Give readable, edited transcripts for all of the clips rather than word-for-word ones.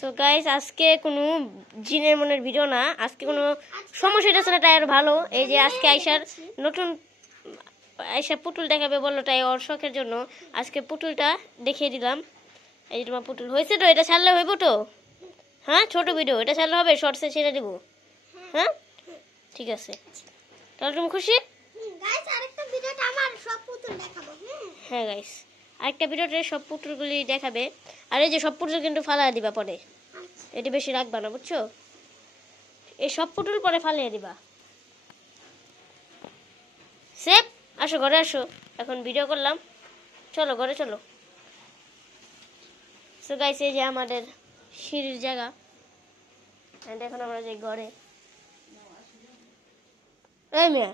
So guys আজকে কোনো জিনের মনের ভিডিও না, আজকে কোনো সমস্যা আছে না, তাই আর ভালো। এই যে আজকে আয়শার নতুন আয়শা পুতুল দেখাবে বললো, তাই ওর শখের জন্য আজকে পুতুলটা দেখিয়ে দিলাম। এই যে তোমার পুতুল হয়েছে তো, এটা ছাড়লে হইব তো? হ্যাঁ, ছোট ভিডিও, এটা ছাড়লে হবে, শর্টসে ছেড়ে দেবো। হ্যাঁ ঠিক আছে, তাহলে তুমি খুশি? হ্যাঁ গাইস, আরেকটা ভিডিওতে সব পুতুলগুলি দেখাবে। আর এই যে সব পুতুল কিন্তু ফালাই দিবা পরে, এটা বেশি রাখবা না, বুঝছো? এই সব পুতুল পরে ফালিয়ে দিবা। সেফ, আসো ঘরে আসো, এখন ভিডিও করলাম, চলো ঘরে চলো। সো গাইস এই যে আমাদের সিঁড়ির জায়গা, এখন আমরা যাই ঘরে। এই মিয়া,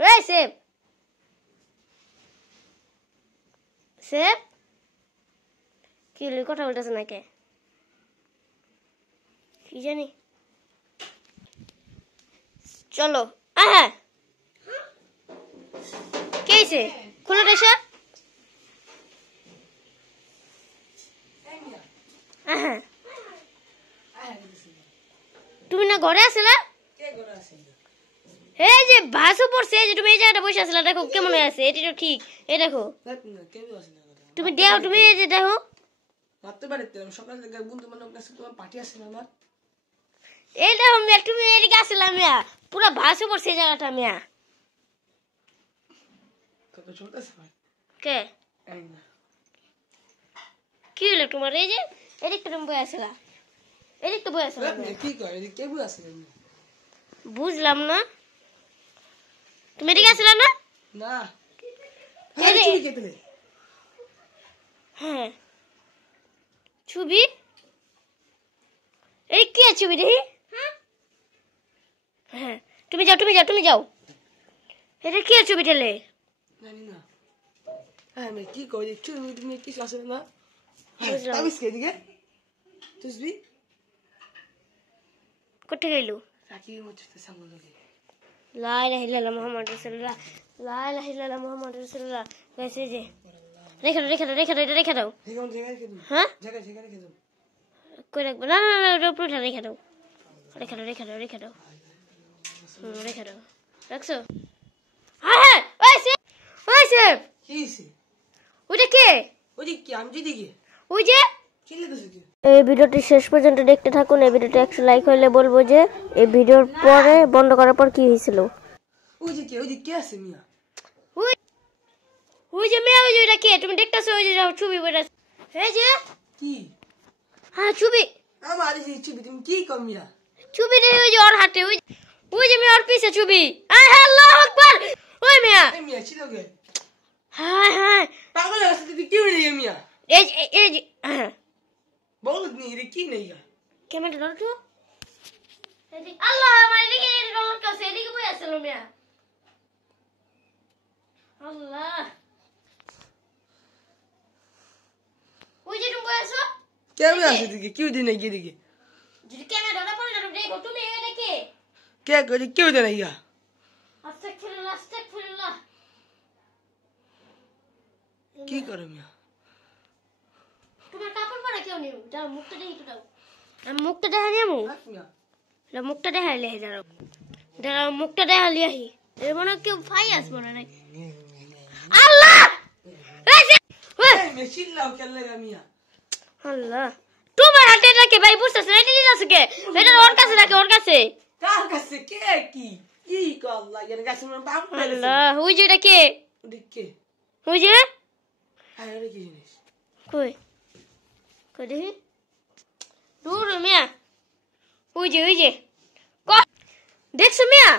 এই সেফ, সেফ কি হলো, কথা বলতেছে না কে? কি জানি, চলো। হ্যাঁ কে হয়েছে, খুলো দেশা। হ্যাঁ তুমি না ঘরে আসলা? এই যে ভাসু পড়ছে, এই যে তুমি এই জায়গাটা বসে আসলা, দেখো কেমন হয়ে আছে, এটি তো ঠিক। এই দেখো তুমি দেখো, তুমি এই যে দেখো, এই দেখো মিয়া, তুমি এদিকে আসলা মিয়া, পুরো ভাসু পড়ছে এই জায়গাটা মিয়া। কে কি হলো তোমার? এই যে এদিকটা তুমি বয়ে আসলা, এদিকটা বয়ে আসলা, বুঝলাম না, তুমি এদিকে আসলা না? হ্যাঁ ছবি, এই কি ছবি দেখি। হ্যাঁ তুমি যাও, তুমি যাও, তুমি যাও, এটা কি ছবি ঠেলে? কি কই তুমি কি আসলে না? কোথায় গেল? লা ইলাহা ইল্লাল্লাহ মুহাম্মাদুর রাসূলুল্লাহ, লা ইলাহা ইল্লাল্লাহ মুহাম্মাদুর রাসূলুল্লাহ। গাইস এই যে রেখে দাও, রেখে দাও, রেখে দাও, এটা রেখে দাও। হ্যাঁ কই রাখবো? না না না, ওটা উপরে রেখে দাও, রেখে দাও, রেখে দাও, রেখে দাও, রেখে দাও। রাখছো? হ্যাঁ ওই সে, ওই সে ওইটা কে? ওই যে এই ভিডিওটি শেষ পর্যন্ত দেখতে থাকুন। এই ভিডিওটি 100 লাইক হলে বলবো যে এই ভিডিওর পরে বন্ধ করার পর কি হয়েছিল। ওই যে কে আছে মিয়া? ওই যে মেয়ে, ওই যে ওইটা কে তুমি দেখতেছো? ওই যে ছবি বইটা, এই যে কি? হ্যাঁ ছবি, আমার এই ছবি তুমি কি কম মিয়া? ছবি রে, ওই যে ওর হাতে, ওই যে মেয়ে ওর পিছে ছবি। আল্লাহু আকবার, ওই মেয়ে, এই মিয়া ছিল কে? হ্যাঁ হ্যাঁ পাগল আছে তুই, কি হইছে মিয়া? এই যে হ্যাঁ বল নি রে, কি নাই গা? ক্যামেরা ধরো তো, এদিকে আল্লাহ, আমার এদিকে ডলার কাছে, এদিকে বই আছে লো মিয়া। আল্লাহ, ওই যে তুমি বই আছো, ক্যামেরা আছে দিকে, কি হইছে নাই দিকে? যদি ক্যামেরা ধরা পড়ে না, তুমি দেখো, তুমি এটা কে? কে কই কি হইছে নাই গা? আস্তাগফিরুল্লাহ, আস্তাগফিরুল্লাহ। কি করে মিয়া? তোমার কাপড় পরা কেউ নেই, দাও মুখটা দেখি তো, দাও আমি মুখটা দেখা নিয়ামু, দাও মুখটা দেখাইলে দাঁড়াও, দাঁড়াও মুখটা দেখালি আহি, এর মনে কেউ ফাই আস মনে নাই। আল্লাহ মেশিনলাও কেলে গা মিয়া? আল্লাহ, তোমার হাতে রাখে ভাই, বুঝতেছ না? এটা দিদাস কে? এটা ওর কাছে রাখে, ওর কাছে। কার কাছে? কে কি কি কল্লা এর কাছে মন বাপ না? আল্লাহ, ওই যে এটা কে? ওদিকে ওই যে আরে কি জিনিস? কই কই দেখি, দূর মিয়া, ওই যে দেখছো মিয়া?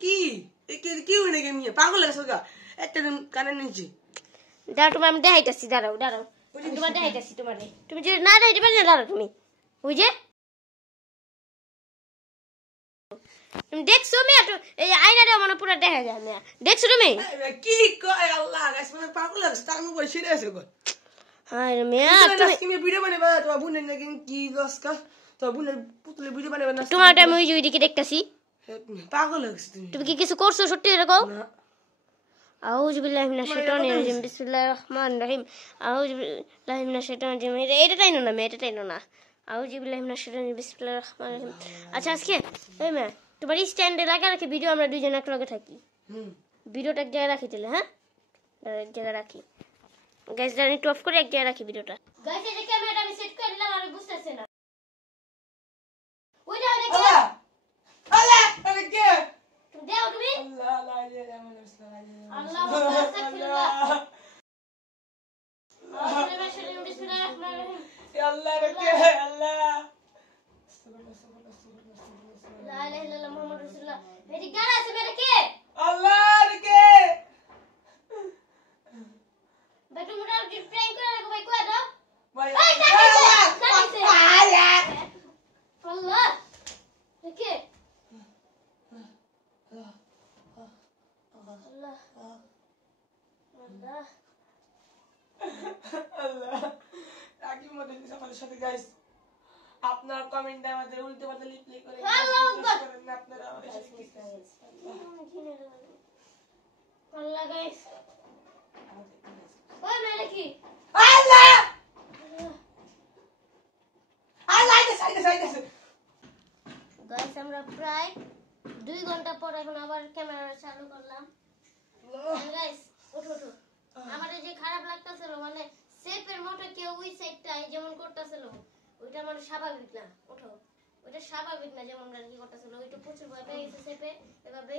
কি কি হইছে গে মিয়া? পাগল আছে গা? একটা দিন কানে নিছি। দাঁড়াও, তোমার আমি দেখাইতেছি, দাঁড়াও দাঁড়াও, তোমার দেখাইতেছি, তোমার তুমি যদি না দেখাইতে পারি না, দাঁড়াও তুমি, ওই যে তুমি দেখছো মিয়া? এই আয়নাটা মনে পুরো দেখা যায় মিয়া, দেখছো তুমি? কি কয় আল্লাহ, গাছ মানে পাগল আছে, তার মুখ বসে আছে গো। হ্যাঁ মিয়া, তুমি ভিডিও বানাবা, তোমার বোনের নাকি কি লসকা, তোমার বোনের পুতুলে ভিডিও বানাবা না? তোমারটা আমি ওই দিকে দেখতেছি। পাগল আছে তুমি। তুমি কি কিছু করছো সত্যি এরকম? না আউযু বিল্লাহি মিনাশ শাইতানির রাজিম বিসমিল্লাহির রহমানির রহিম আউযু বিল্লাহি মিনাশ শাইতানির রাজিম এটা টাইনো না এটা টাইনো না আউযু বিল্লাহি মিনাশ শাইতানির বিসমিল্লাহির রহমানির রহিম আচ্ছা আজকে এই মে তোমার স্ট্যান্ডে লাগা রাখি ভিডিও আমরা দুইজন এক লগে থাকি ভিডিওটা এক জায়গায় রাখি তাহলে হ্যাঁ এক জায়গায় রাখি গাইস জানি একটু অফ করে এক জায়গায় রাখি ভিডিওটা গাইস এই ক্যামেরাটা আমি সেট করে দিলাম আর বুঝতেছ না ওই দাও দেখো আল্লাহ আরে কে তুমি দাও তুমি আল্লাহ লা ইলাহা ইল্লাল্লাহ আল্লাহু আস্তাগফিরুল্লাহ বিসমিল্লাহির রহমানির রহিম ইয়া আল্লাহ রে কে আল্লাহ লা ইলাহা ইল্লাল্লাহ মুহাম্মাদুর রাসূলুল্লাহ এটি গানা আছে মেরে কে আল্লাহ রে কে বেটু মোটা প্র্যাঙ্ক করে রাখো ভাই কই দাও ভাই এই কাটিছে আল্লাহ কে আল্লাহ আল্লাহ আল্লাহ রাকি মধ্যে আমাদের সাথে গাইস আপনার কমেন্টে আমাদের উল্টে পাল্টা লিখলে করে আপনারা আমাদের সাথে আল্লাহ গাইস ওই মেরে কি আল্লাহ আল্লাহ আইছে গাইস আমরা প্রায় 2 ঘন্টা পর এখন আবার ক্যামেরা চালু করলাম গাইস ওঠো আমাদের যে খারাপ লাগতাছিল মানে সেপের মতো কেউ ওই সাইডটাই যেমন করতেছিল ওইটা মানে স্বাভাবিক না ওঠো ওইটা স্বাভাবিক না যেমন আমরা কি করতেছিল ওইটা প্রচুর ভয় পেয়ে গেছে সেপে এভাবে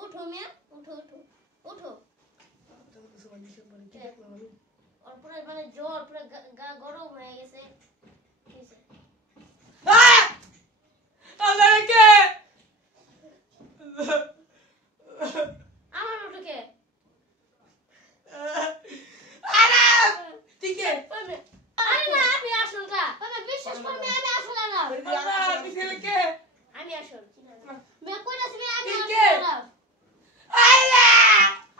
ওঠো মিয়া ওঠো ওর পুরো মানে জ্বর পুরো গা গরম হয়ে গেছে আল্লাহ রে কে আমার ওঠোকে ঠিক আছে আরে না আমি আসল না বাবা বিশ্বাস করবে আমি আসল না আল্লাহ ঠিক আছে কে আমি আসল মে কই যাচ্ছি আমি কে? আসল না আল্লাহ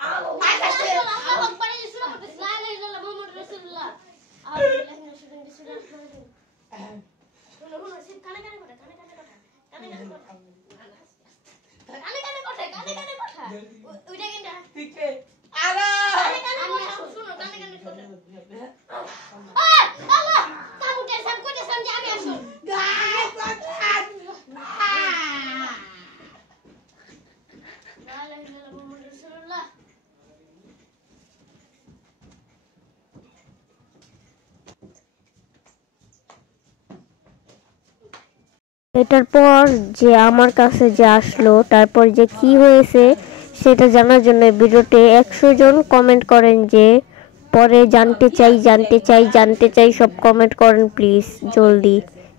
আল্লাহু আকবার সুরা করতে লা ইলাহা ইল্লাল্লাহ মুহাম্মাদুর রাসূলুল্লাহ আউযু বিল্লাহি মিনাশ শাইতানির বিসমিল্লাহির রহমানির রহিম শুনো সিপ কানে কথা ওইটা কেনটা ঠিক আছে আরে আমি শুনো কানে কথা আল্লাহ কামুটে সব কোটে সমঝে আমি আসল গাইস বাঁচান লা ইলাহা ইল্লাল্লাহ মুহাম্মাদুর রাসূলুল্লাহ এটার পর যে আমার কাছে যে আসলো তারপর যে কি হয়েছে সেটা জানার জন্য ভিডিওতে 100 জন কমেন্ট করেন যে পরে জানতে চাই সব কমেন্ট করেন প্লিজ জলদি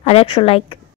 আর 100 লাইক